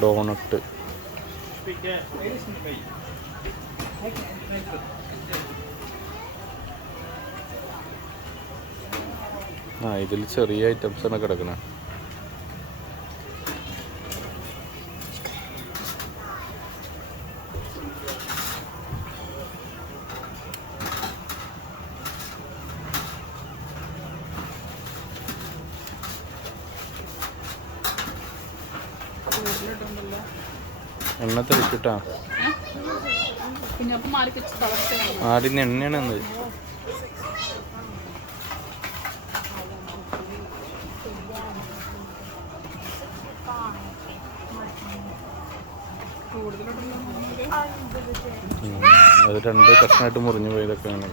Doughnut. ആ ഇതിൽ ചെറിയ ഐറ്റംസ് ആണ് കിടക്കുന്നത് എണ്ണ ആടിന് എണ്ണയാണ് എന്നത്. അത് രണ്ട് കഷ്ണമായിട്ട് മുറിഞ്ഞു പോയതൊക്കെയാണ്.